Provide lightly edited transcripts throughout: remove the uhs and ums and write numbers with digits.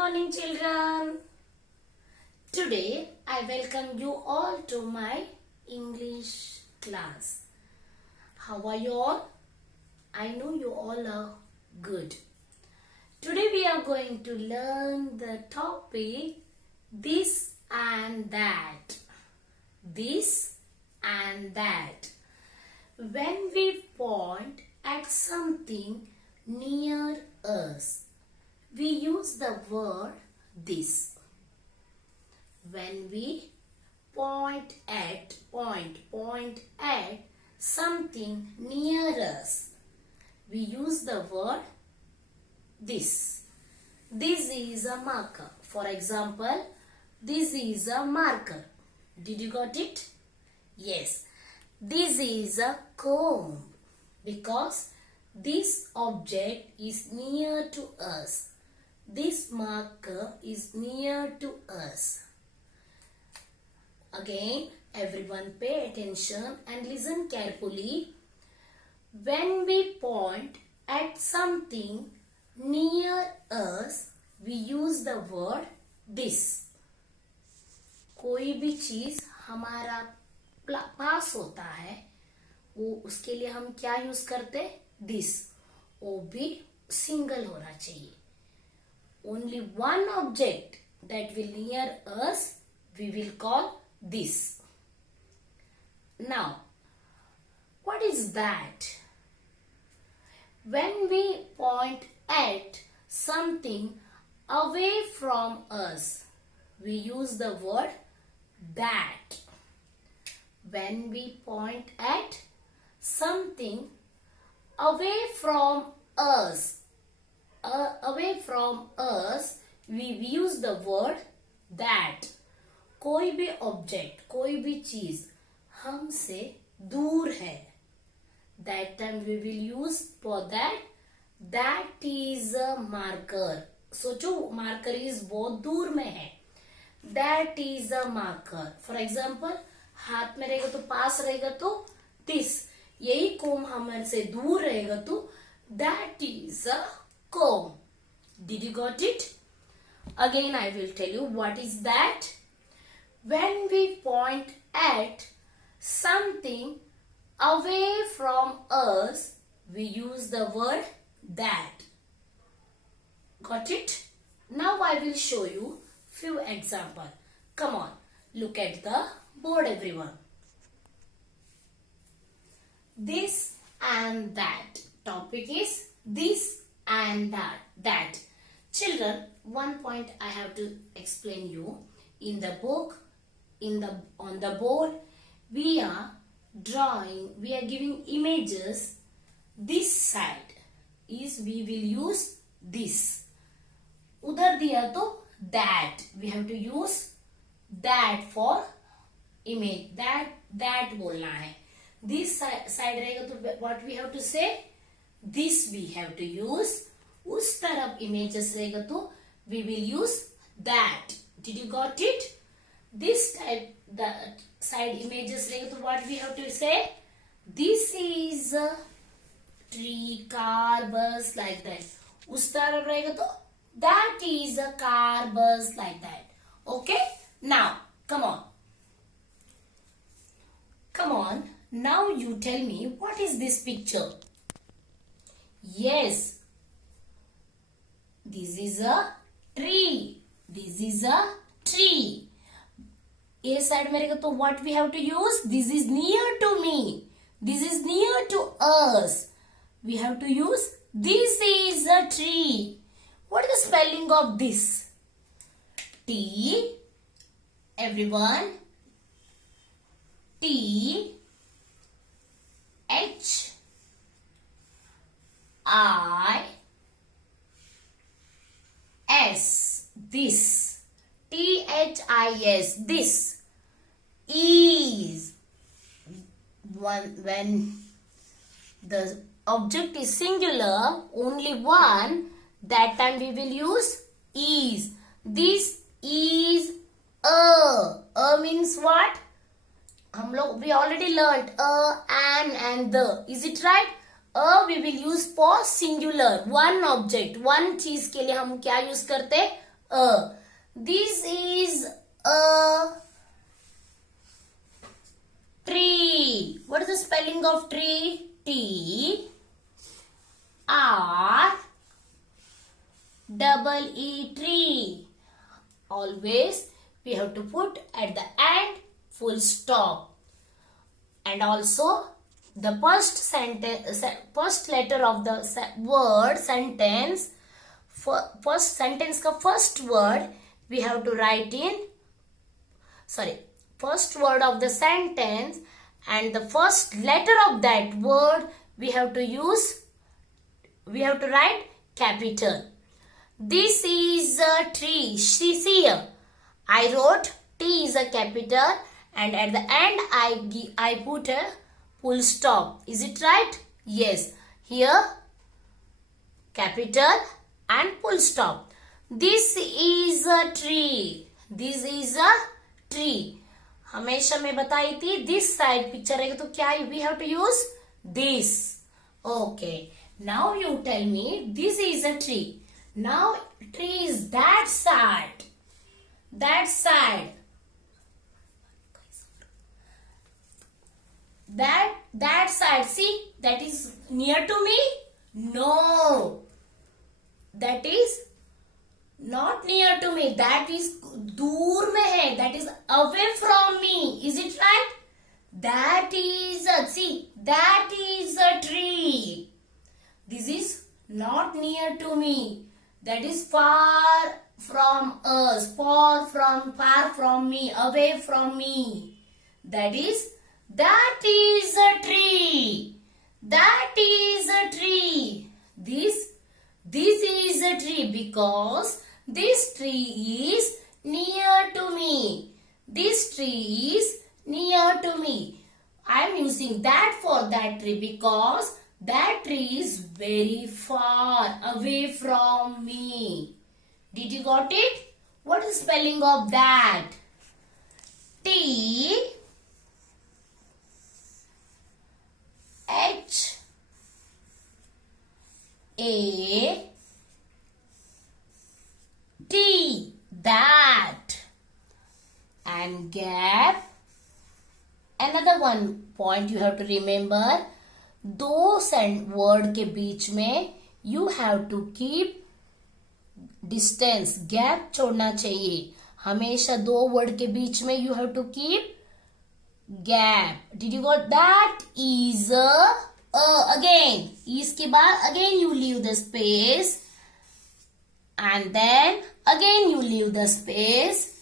morning, children. Today I welcome you all to my English class. How are you all? I know you all are good. Today we are going to learn the topic this and that. This and that. When we point at something near us, we use the word this. When we point at something near us, we use the word this. This is a marker. For example, this is a marker. Did you got it? Yes. This is a comb because this object is near to us. This marker is near to us. Again, everyone pay attention and listen carefully. When we point at something near us, we use the word this. कोई भी चीज हमारा पास होता है, वो उसके लिए हम क्या यूज करते? दिस. वो भी सिंगल होना चाहिए. Only one object that will near us, we will call this. Now, what is that? When we point at something away from us, we use the word that. When we point at something away from us, we use the word that. कोई भी object, कोई भी चीज हमसे दूर है, that time we will use for that is a marker. सोचो, marker is बहुत दूर में है. That is a marker. For example, हाथ में रहेगा तो पास रहेगा तो this. यही comb हमसे दूर रहेगा तो that is a comb. Did you got it? Again, I will tell you what is that. When we point at something away from us, we use the word that. Got it? Now I will show you few examples. Come on, look at the board, everyone. This and that. Topic is this and that. Children, one point I have to explain you. In the book, on the board, we are giving images. This side is we will use this. Udhar diya to that. We have to use that for image. That bolna hai. This side रहेगा तो what we have to say? This we have to use. उस तरफ images रहेगा तो we will use that. Did you got it? This type, the side images रहेगा तो what we have to say? This is a tree, car, bus, like that. उस तरफ रहेगा तो that is a car, bus, like that. Okay? Now, come on. Now you tell me, what is this picture? Yes. This is a tree. This is a tree. A side में रहेगा तो what we have to use? This is near to me. This is near to us. We have to use this is a tree. What is the spelling of this? T. Everyone. T. H. I. S. This. T-H-I-S. This is when the object is singular, only one, that time we will use is. This is a. A means what? We already learnt an and the. Is it right? A we will use for singular, one object, one चीज के लिए हम क्या use करते? A. This is a tree. What is the spelling of tree? T R double E, tree. Always we have to put at the end full stop. And also the first sentence, first letter of the word sentence, first sentence ka first word we have to write in, first word of the sentence and the first letter of that word we have to write capital. This is a tree. See here. I wrote T is a capital and at the end I put a full stop. Is it right? Yes. Here capital and full stop. This is a tree. This is a tree. हमेशा मैं बताई थी this side picture रहेगा तो क्या we have to use this. Okay. Now you tell me this is a tree. Now tree is that side. That side. That side. See, that is near to me? No. That is not near to me. That is दूर में है. That is away from me. Is it right? That is that is a tree. This is not near to me. That is far from us. Far from me. Away from me. That is a tree. That is a tree. This is a tree because this tree is near to me. This tree is near to me. I am using that for that tree because that tree is very far away from me. Did you got it? What is the spelling of that? T H A T, that. And gap. Another one point you have to remember. दो word के बीच में you have to keep distance, gap छोड़ना चाहिए. हमेशा दो word के बीच में you have to keep gap. Did you got that? Is again. Is के बाद again you leave the space. And then again you leave the space.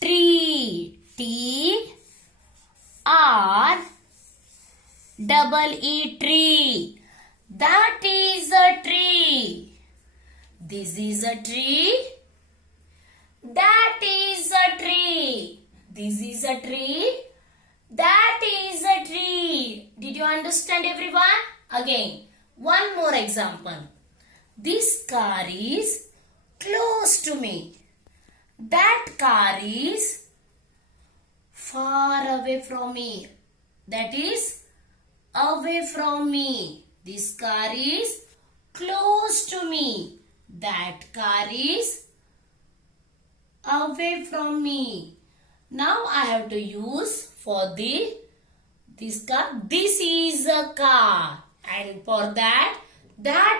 Tree. T R double E, tree. That is a tree. This is a tree. That is a tree. This is a tree. That is a tree. Did you understand, everyone? Again, one more example. This car is close to me. That car is far away from me. That is away from me. This car is close to me. That car is away from me. Now I have to use for this car. This is a car. And for that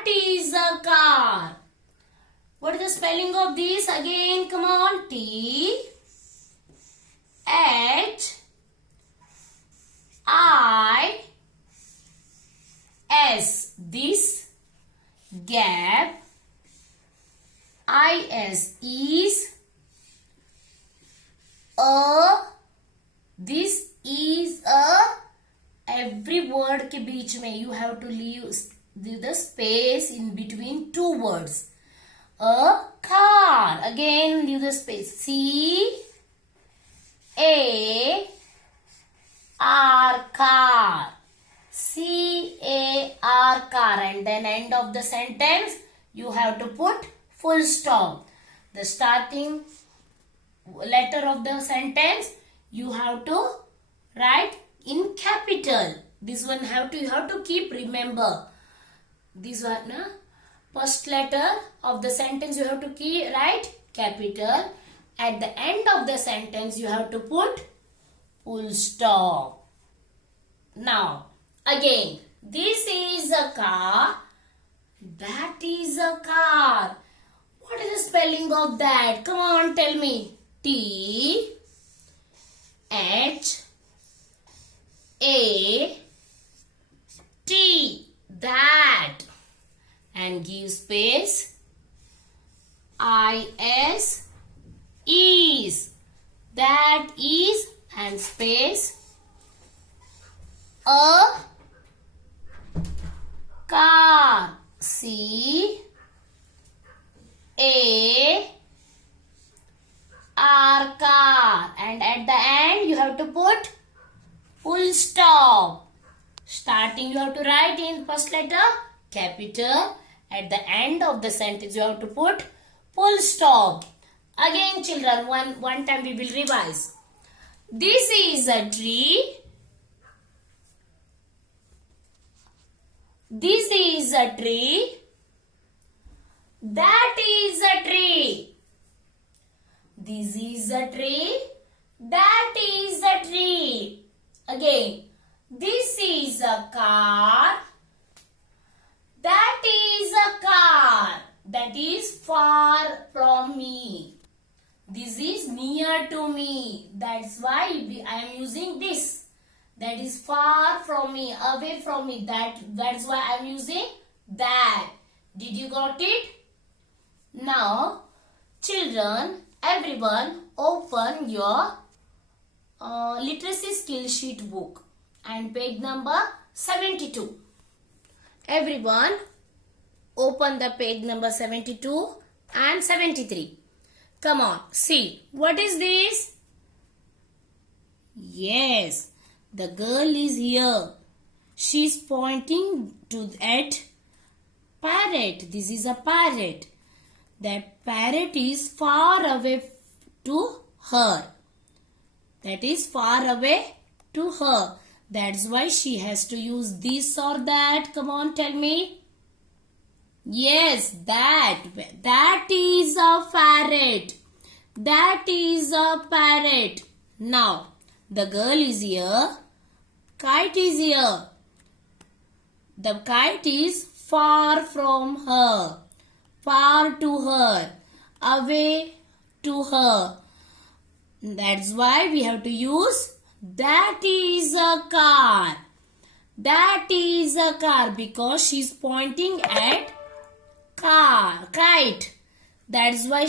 is a car. What is the spelling of this? Again, come on. T H I S. This. Gap. IS is a. This is a. Every word के बीच में you have to leave the space in between two words. A car. Again leave the space. C A R, car. C-A-R, car. And then end of the sentence you have to put full stop. The starting letter of the sentence you have to write in capital. This one you have to keep remember. This one first letter of the sentence you have to write capital. At the end of the sentence, you have to put full stop. Now, again, this is a car. That is a car. What is the spelling of that? Come on, tell me. T H A T. That. And give space. I-S. Is. That is. And space. A car. C A R car. And at the end you have to put full stop. Starting you have to write in first letter capital. At the end of the sentence you have to put full stop. Again children, one time we will revise. This is a tree. This is a tree. That is a tree. This is a tree. That is a tree. Again, this is a car. That is a car. That is far from me. This is near to me. That's why I am using this. That is far from me, away from me. That's why I am using that. Did you got it? Now, children, everyone, open your literacy skill sheet book and page number 72. Everyone, open the page number 72 and 73. Come on, see. What is this? Yes. The girl is here. She is pointing at parrot. This is a parrot. That parrot is far away to her. That is far away to her. That's why she has to use this or that. Come on, tell me. Yes, that. That is a parrot. That is a parrot. Now, the girl is here. Kite is here. The kite is far from her. Far to her. Away to her. That's why we have to use that is a car. That is a car because she's pointing at kite. That's why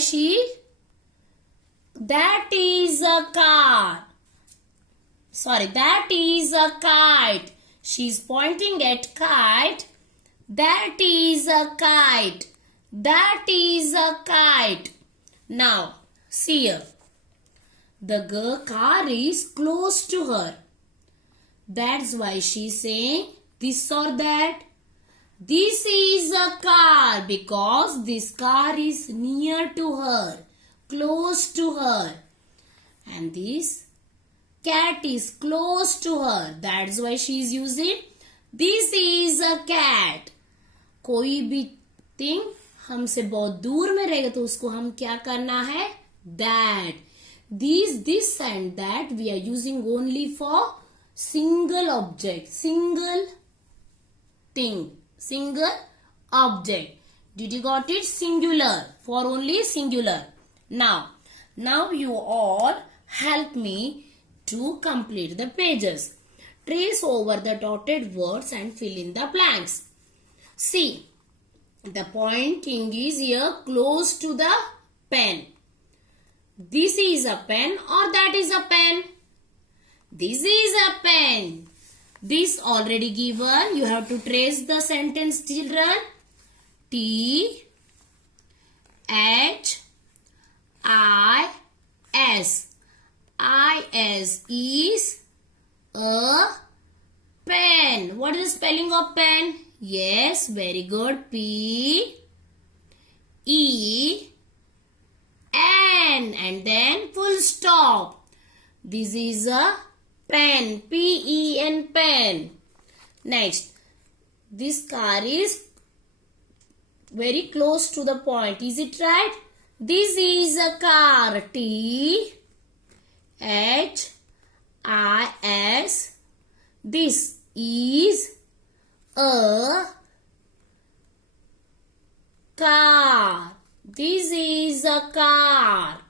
that is a car. Sorry, that is a kite. She's pointing at kite. That is a kite. That is a kite. Now, see here. The car is close to her. That's why she's saying this or that. This is a car because this car is near to her, close to her. And this cat is close to her. That's why she is using this is a cat. कोई भी thing हमसे बहुत दूर में रहेगा तो उसको हम क्या करना है? That. This and that we are using only for single object, single thing, single object. Did you got it? Singular. For only singular. Now you all help me to complete the pages. Trace over the dotted words and fill in the blanks. See, the pointing is here close to the pen. This is a pen or that is a pen? This is a pen. This already given. You have to trace the sentence, children. T H I S. I-S is a pen. What is the spelling of pen? Yes, very good. P E N and then full stop. This is a pen. P-E-N, pen. Next, this car is very close to the point. Is it right? This is a car. T H I S. This is a car. This is a car.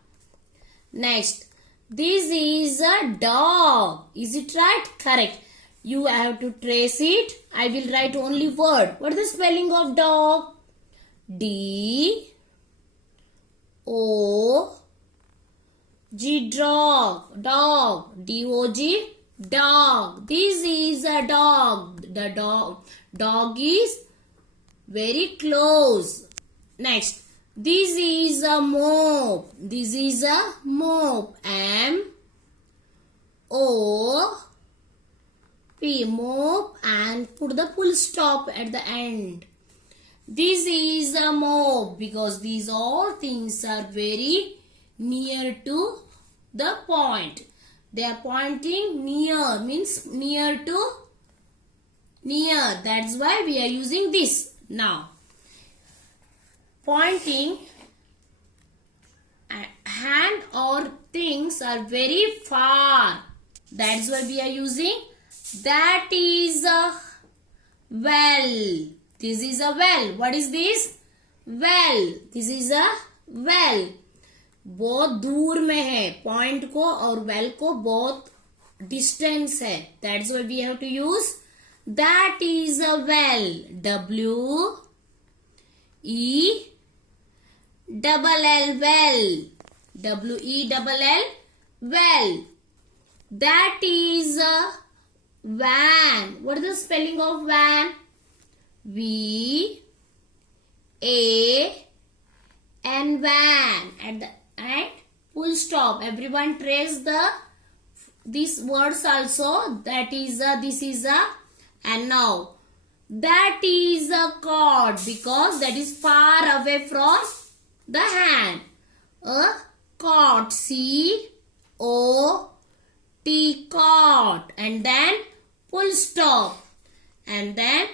Next, this is a dog. Is it right? Correct. You have to trace it. I will write only word. What is the spelling of dog? D O G, dog. Dog. D-O-G, dog. This is a dog. The dog is very close. Next, this is a mop. This is a mop. M-O-P, mop, and put the full stop at the end. This is a mop because these all things are very near to the point. They are pointing near, means near to near. That's why we are using this. Now, pointing hand or things are very far. That's why we are using that is a well. This is a well. What is this? Well. This is a well. बहुत दूर में है. Point को और well को बहुत distance है. That's why we have to use that is a well. W E double L, well. W E double L, well. That is a van. What is the spelling of van? V A N, van. At the end, full stop. Everyone trace these words also. That is a, this is a, and now that is a cot because that is far away from the hand. A cot, C-O-T, cot, and then full stop, and then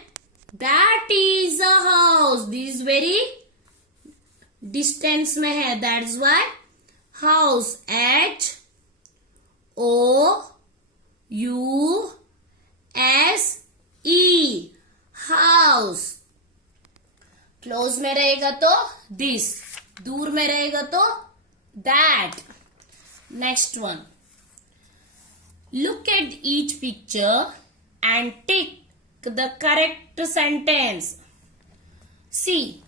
that is a house. This is very distance में है. That's why house, H-O-U-S-E, house. Close में रहेगा तो this, दूर में रहेगा तो that. Next one. Look at each picture and tick the correct sentence. See,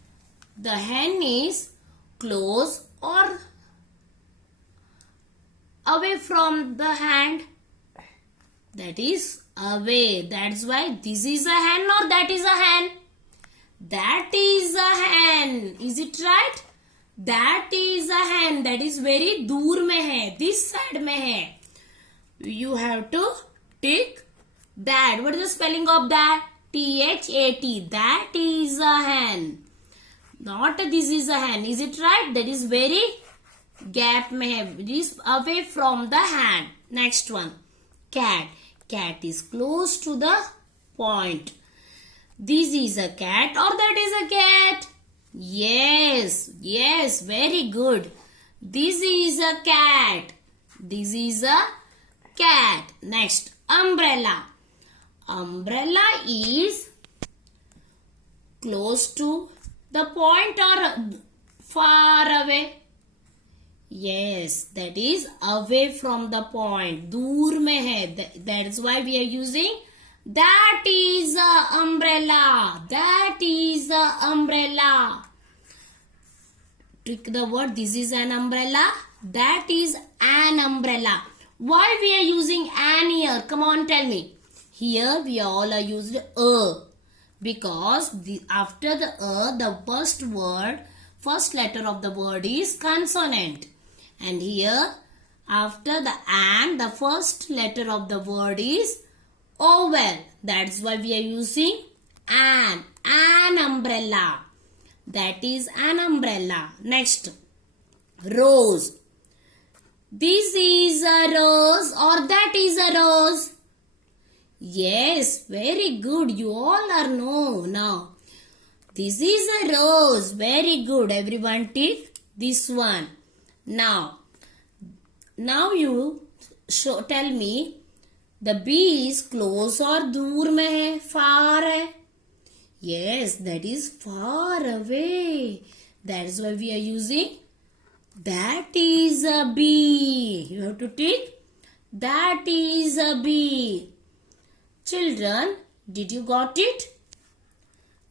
the hen is close or away from the hand? That is away. That's why this is a hen or that is a hen? That is a hen. Is it right? That is a hen. That is very दूर में है. This side में है. You have to tick that. What is the spelling of that? T-H-A-T. That is a hen. Not this is a hen. Is it right? That is very gap में है. It is away from the hand. Next one. Cat. Cat is close to the point. This is a cat or that is a cat? Yes. Yes. Very good. This is a cat. This is a cat. Next. Umbrella. Umbrella is close to the point or far away? Yes, that is away from the point. दूर में है. That's why we are using that is a umbrella. That is a umbrella. Trick the word. This is an umbrella. That is an umbrella. Why we are using an here? Come on, tell me. Here we all are used a because after the a, the first letter of the word is consonant, and here after the an, the first letter of the word is vowel. That's why we are using an umbrella. That is an umbrella. Next, rose. This is a rose or that is a rose? Yes, very good. You all are know now. This is a rose. Very good. Everyone tick This one. Now you tell me, the bee is close or दूर में है, far है? Yes, that is far away. That is why we are using that is a bee. You have to take that is a bee. Children, did you got it?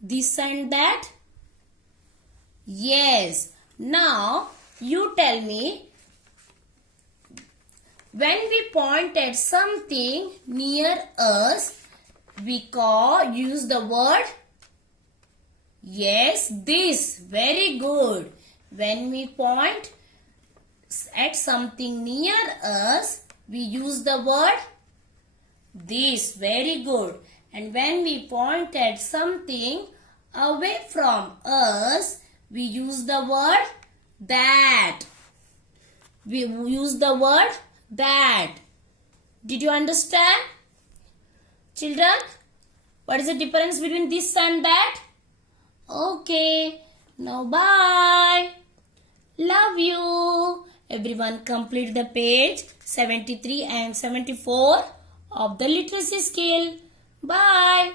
This and that? Yes. Now you tell me, when we point at something near us, we use the word. Yes, this. Very good. When we point at something near us, we use the word this. Very good. And when we point at something away from us, we use the word that. We use the word that. Did you understand? Children, what is the difference between this and that? Okay. Now bye. Love you. Everyone complete the page 73 and 74 of the literacy skill. Bye.